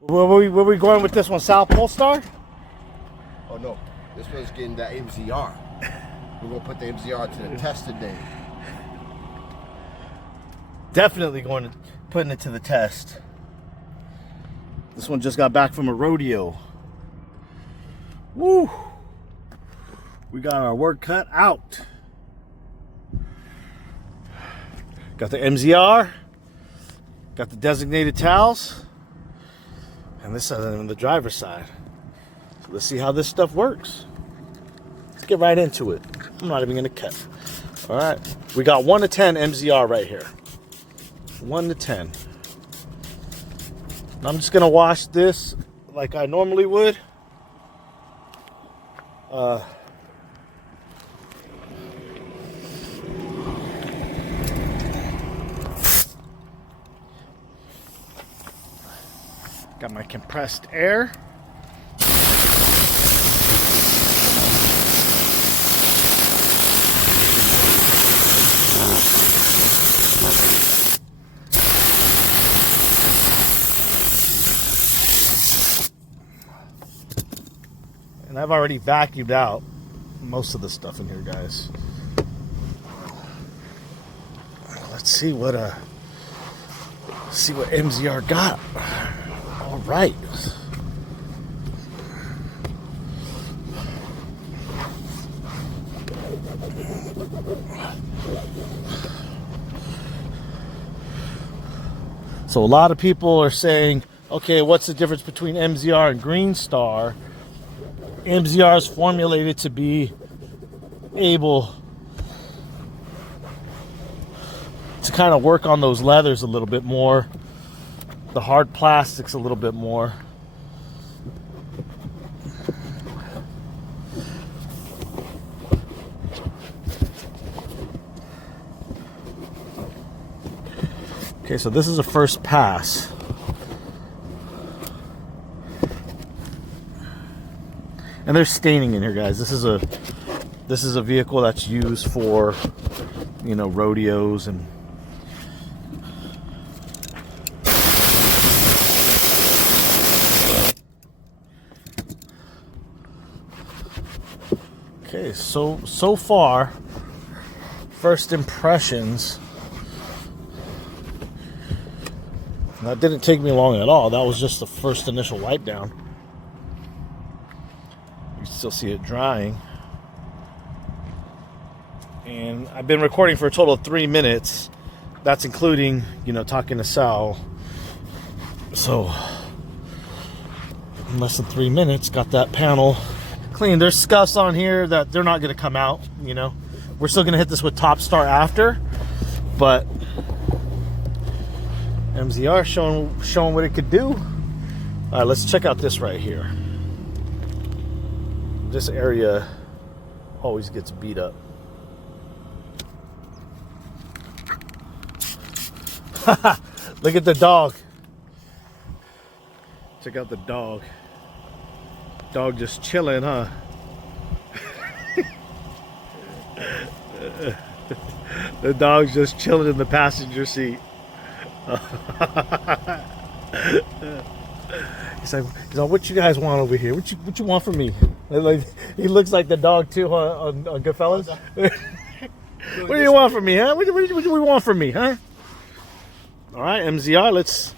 Where we going with this one, South Polestar? Oh no, this one's getting that MZR. We're gonna put the MZR to the test today. Definitely putting it to the test. This one just got back from a rodeo. Woo! We got our work cut out. Got the MZR, got the designated towels, and this is on the driver's side. So let's see how this stuff works. Let's get right into it. I'm not even gonna cut. All right, we got 1 to 10 MZR right here. 1 to 10. I'm just gonna wash this like I normally would. Got my compressed air. And I've already vacuumed out most of the stuff in here, guys. Let's see what MZR got. All right. So a lot of people are saying, okay, what's the difference between MZR and Green Star? MZR is formulated to be able to kind of work on those leathers a little bit more, the hard plastics a little bit more. Okay, so this is a first pass. And there's staining in here, guys. This is a vehicle that's used for, you know, rodeos and okay, so far, first impressions. That didn't take me long at all. That was just the first initial wipe down. You still see it drying. And I've been recording for a total of 3 minutes. That's including, you know, talking to Sal. So, in less than 3 minutes, got that panel clean. There's scuffs on here that they're not going to come out, you know. We're still going to hit this with Top Star after, but MZR showing what it could do. All right, let's check out this right here. This area always gets beat up. Look at the dog. Check out the dog. Dog just chilling, huh? The dog's just chilling in the passenger seat. He's like, what you guys want over here? What you want from me? Like, he looks like the dog too on Goodfellas. What do you want from me, huh? What do we want from me, huh? All right, MZR, let's.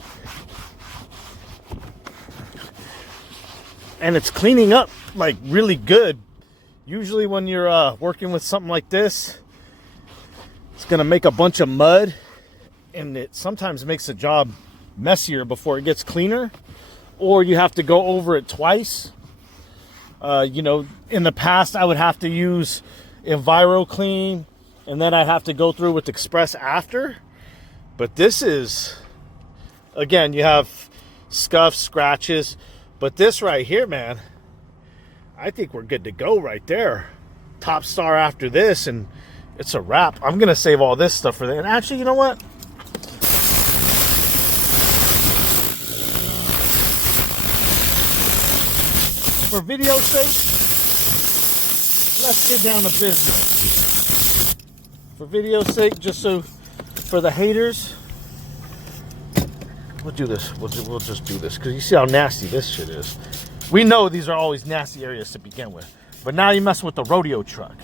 And it's cleaning up like really good. Usually when you're working with something like this, it's gonna make a bunch of mud, and it sometimes makes the job messier before it gets cleaner, or you have to go over it twice. You know, in the past I would have to use EnviroClean, and then I'd have to go through with Express after. But this is, again, you have scuffs, scratches, but this right here, man, I think we're good to go right there. Top Star after this, and it's a wrap. I'm gonna save all this stuff for that. And actually, you know what? For video's sake, let's get down to business. For video's sake, just so for the haters, we'll do this. We'll just do this because you see how nasty this shit is. We know these are always nasty areas to begin with, but now you mess with the rodeo truck.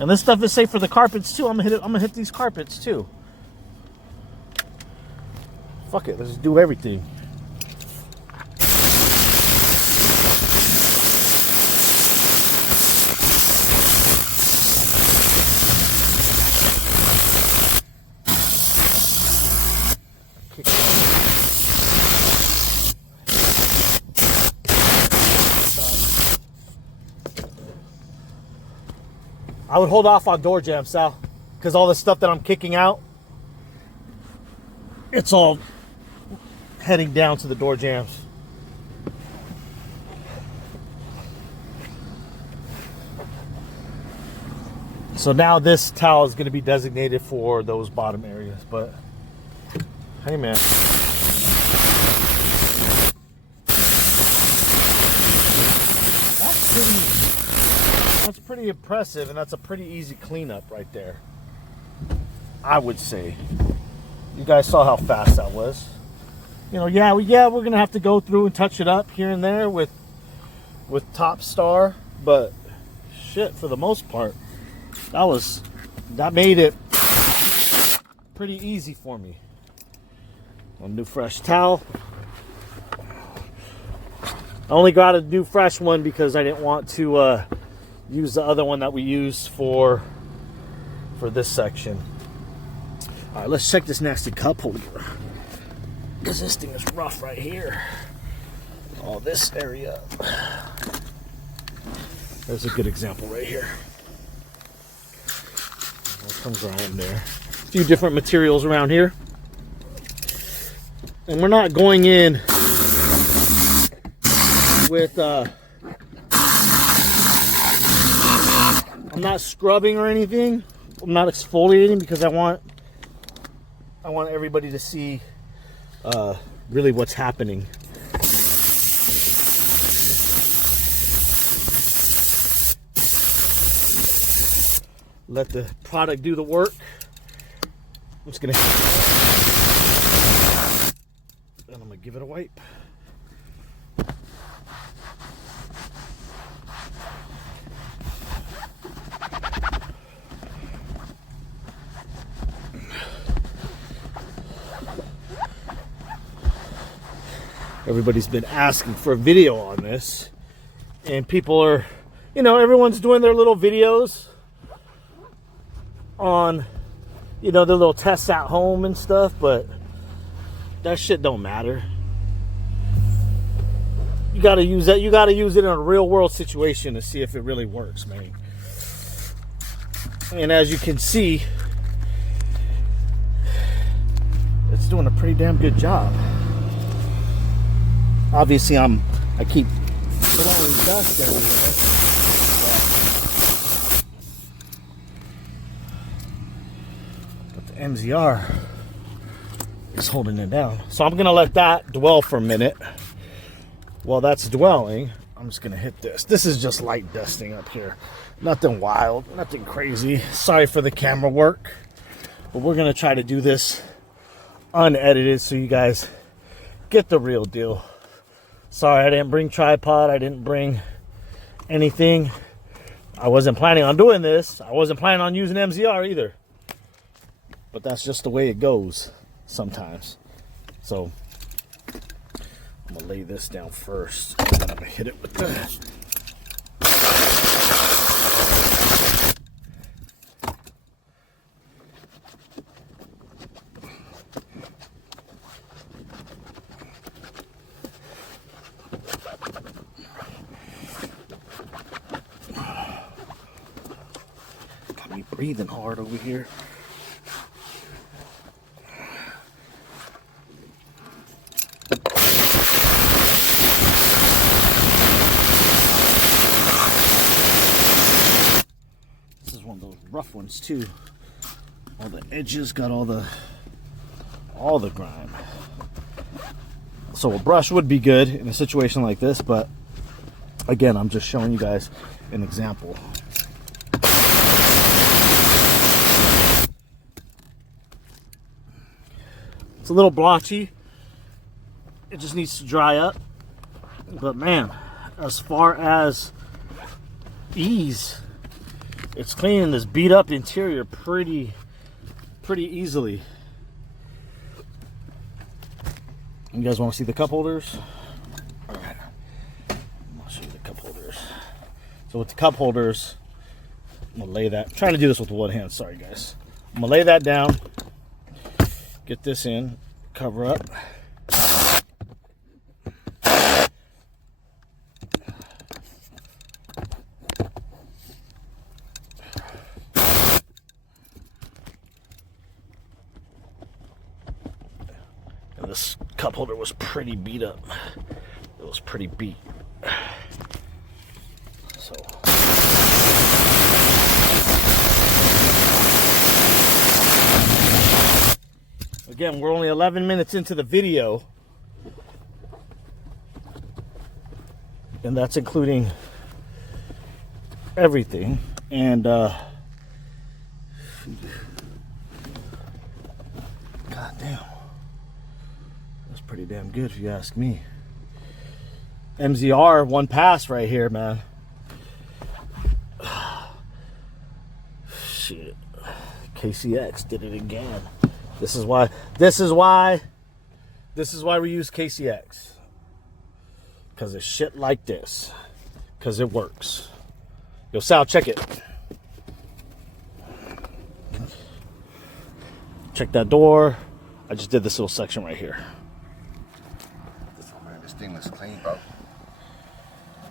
And this stuff is safe for the carpets too. I'm gonna hit these carpets too. Fuck it, let's do everything. I would hold off on door jams, Sal, because all the stuff that I'm kicking out, it's all heading down to the door jams. So now this towel is going to be designated for those bottom areas, but hey man. That's pretty impressive, and that's a pretty easy cleanup right there, I would say. You guys saw how fast that was. You know, yeah, we're gonna have to go through and touch it up here and there with Top Star, but shit, for the most part, that made it pretty easy for me. A new fresh towel. I only got a new fresh one because I didn't want to use the other one that we used for this section. All right, let's check this nasty cup holder, because this thing is rough right here. Oh, this area. There's a good example right here. Some grind there. A few different materials around here. And we're not going in with I'm not scrubbing or anything. I'm not exfoliating because I want everybody to see really what's happening. Let the product do the work. I'm just gonna and I'm gonna give it a wipe. Everybody's been asking for a video on this, and people are, you know, everyone's doing their little videos on, you know, their little tests at home and stuff, but that shit don't matter. You gotta use that. You gotta use it in a real world situation to see if it really works, man. And as you can see, it's doing a pretty damn good job. Obviously, I keep blowing dust everywhere. But the MZR is holding it down. So I'm gonna let that dwell for a minute. While that's dwelling, I'm just gonna hit this. This is just light dusting up here. Nothing wild, nothing crazy. Sorry for the camera work, but we're gonna try to do this unedited so you guys get the real deal. Sorry, I didn't bring tripod. I didn't bring anything. I wasn't planning on doing this. I wasn't planning on using MZR either. But that's just the way it goes sometimes. So I'm going to lay this down first, and then I'm going to hit it with that. Breathing hard over here. This is one of those rough ones too. All the edges got all the grime. So a brush would be good in a situation like this, but again, I'm just showing you guys an example. It's a little blotchy. It just needs to dry up. But man, as far as ease, it's cleaning this beat up interior pretty easily. You guys want to see the cup holders? All right, I'll show you the cup holders. So with the cup holders, I'm gonna lay that. I'm trying to do this with one hand. Sorry, guys. I'm gonna lay that down. Get this in. Cover up. And this cup holder was pretty beat up. It was pretty beat. So. Again, we're only 11 minutes into the video, and that's including everything. And god damn, that's pretty damn good if you ask me. MZR one pass right here, man. Shit, KCX did it again. This is why we use KCX. Because of shit like this. Because it works. Yo, Sal, check it. Check that door. I just did this little section right here. This thing looks clean, bro.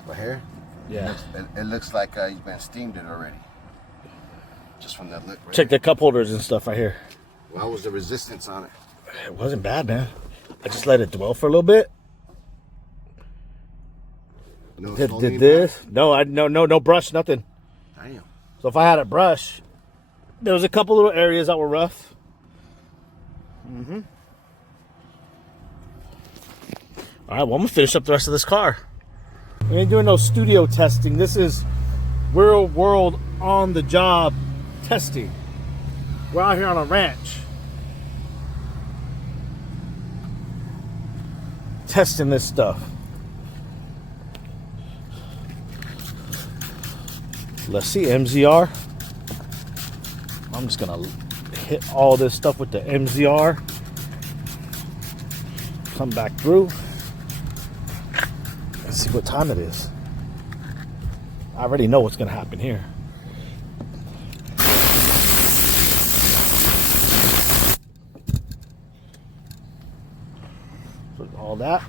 Right here? Yeah. It looks like you've been steamed it already. Just from that look. Right? Check the cup holders and stuff right here. How was the resistance on it? It wasn't bad, man. I just let it dwell for a little bit. No, Did this? No, no brush, nothing. Damn. So if I had a brush, there was a couple little areas that were rough. Mm-hmm. All right, well, I'm gonna finish up the rest of this car. We ain't doing no studio testing. This is real world on the job testing. We're out here on a ranch. Testing this stuff. Let's see, MZR. I'm just gonna hit all this stuff with the MZR. Come back through. Let's see what time it is. I already know what's gonna happen here. All that.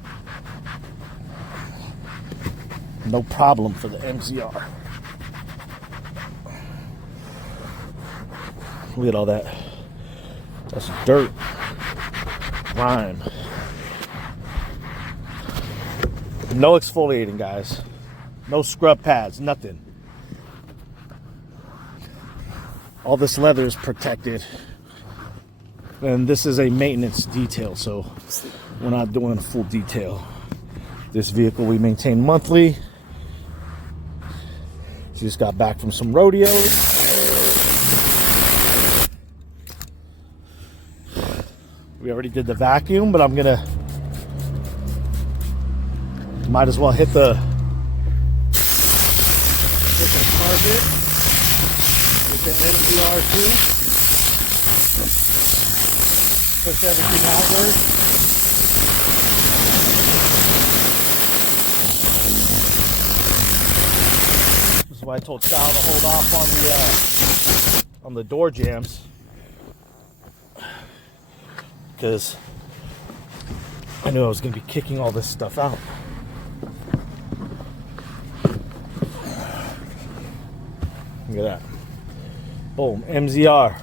No problem for the MZR. Look at all that. That's dirt. Grime. No exfoliating, guys. No scrub pads, nothing. All this leather is protected. And this is a maintenance detail, so we're not doing a full detail. This vehicle we maintain monthly. She just got back from some rodeos. We already did the vacuum, but I'm gonna might as well hit the carpet with the MZR too. Push everything outward. This is why I told Sal to hold off on the door jams, because I knew I was going to be kicking all this stuff out. Look at that. Boom, MZR.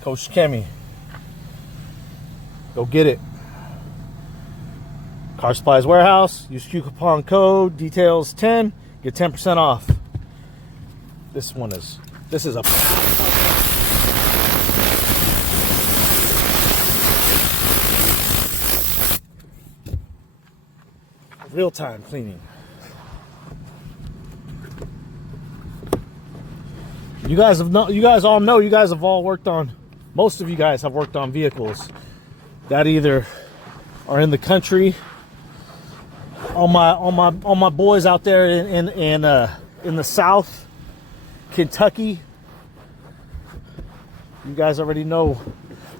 Koch Chemie. Go get it. Car Supplies Warehouse. Use coupon code details 10. Get 10% off. This is a real-time cleaning. You guys all know you guys have all worked on most of you guys have worked on vehicles that either are in the country. All my boys out there in the South, Kentucky. You guys already know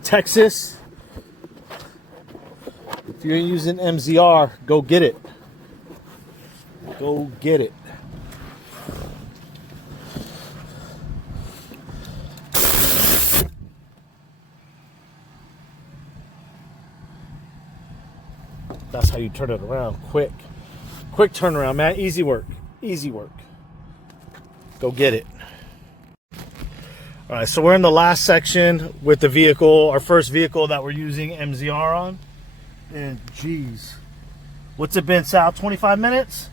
Texas. If you're using MZR, go get it. Go get it. That's how you turn it around. Quick turnaround, man. Easy work. Easy work. Go get it. All right, so we're in the last section with the vehicle, our first vehicle that we're using MZR on. And geez, what's it been, Sal? 25 minutes?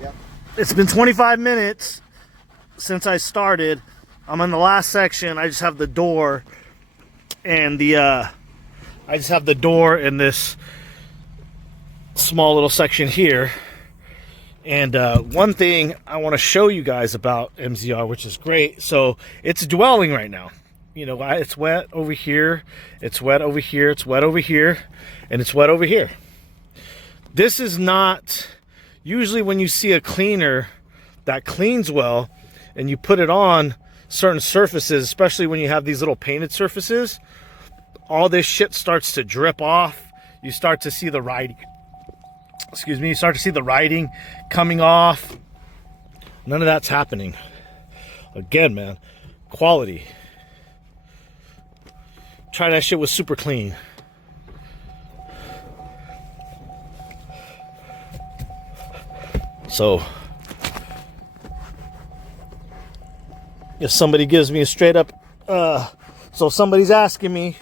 Yep. It's been 25 minutes since I started. I'm in the last section. I just have the door and this small little section here. And one thing I want to show you guys about MZR, which is great. So it's dwelling right now. You know, it's wet over here, it's wet over here, it's wet over here, and it's wet over here. This is not, usually when you see a cleaner that cleans well and you put it on certain surfaces, especially when you have these little painted surfaces, all this shit starts to drip off. You start to see the writing. Excuse me, you start to see the writing coming off. None of that's happening. Again, man, quality. Try that shit with super clean. So if somebody gives me a straight up so somebody's asking me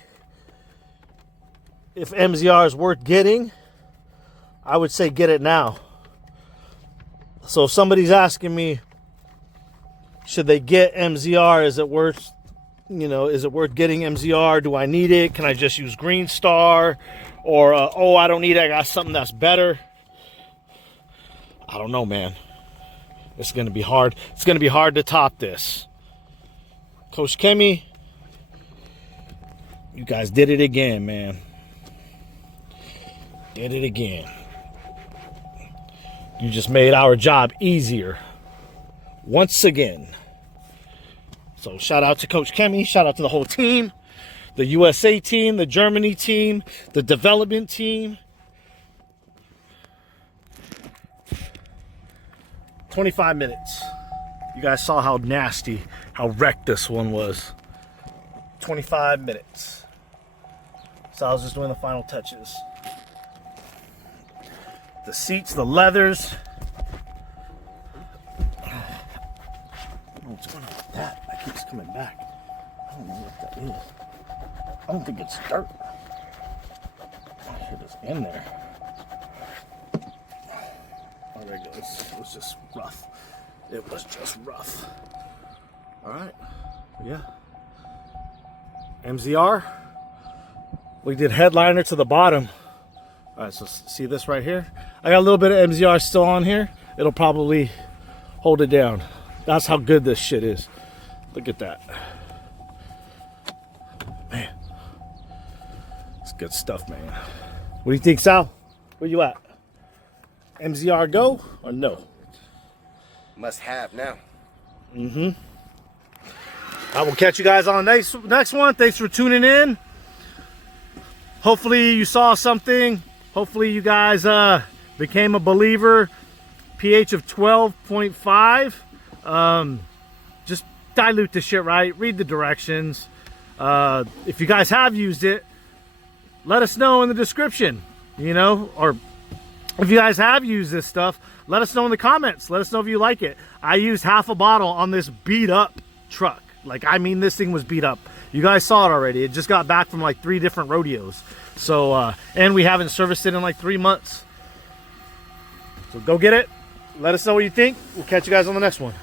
if MZR is worth getting, I would say get it now. So if somebody's asking me, should they get MZR? Is it worth, you know, is it worth getting MZR? Do I need it? Can I just use Green Star? Or, oh, I don't need it. I got something that's better. I don't know, man. It's going to be hard. It's going to be hard to top this. Koch Chemie, you guys did it again, man. Did it again. You just made our job easier. Once again. So shout out to Koch Chemie. Shout out to the whole team. The USA team, the Germany team, the development team. 25 minutes. You guys saw how nasty, how wrecked this one was. 25 minutes. So I was just doing the final touches. The seats, the leathers. I don't know what's going on with that. That keeps coming back. I don't know what that is. I don't think it's dirt. It is in there. Oh, there it goes. It was just rough. It was just rough. All right. Yeah. MZR. We did headliner to the bottom. All right, so see this right here? I got a little bit of MZR still on here. It'll probably hold it down. That's how good this shit is. Look at that. Man. It's good stuff, man. What do you think, Sal? Where you at? MZR go or no? Must have now. Mm-hmm. I will catch you guys on the next one. Thanks for tuning in. Hopefully you saw something. Hopefully you guys became a believer. pH of 12.5. Just dilute the shit right. Read the directions. If you guys have used it, let us know in the description. You know, or if you guys have used this stuff, let us know in the comments. Let us know if you like it. I used half a bottle on this beat up truck. Like, I mean, this thing was beat up. You guys saw it already. It just got back from like 3 different rodeos. So, and we haven't serviced it in like 3 months. So go get it. Let us know what you think. We'll catch you guys on the next one.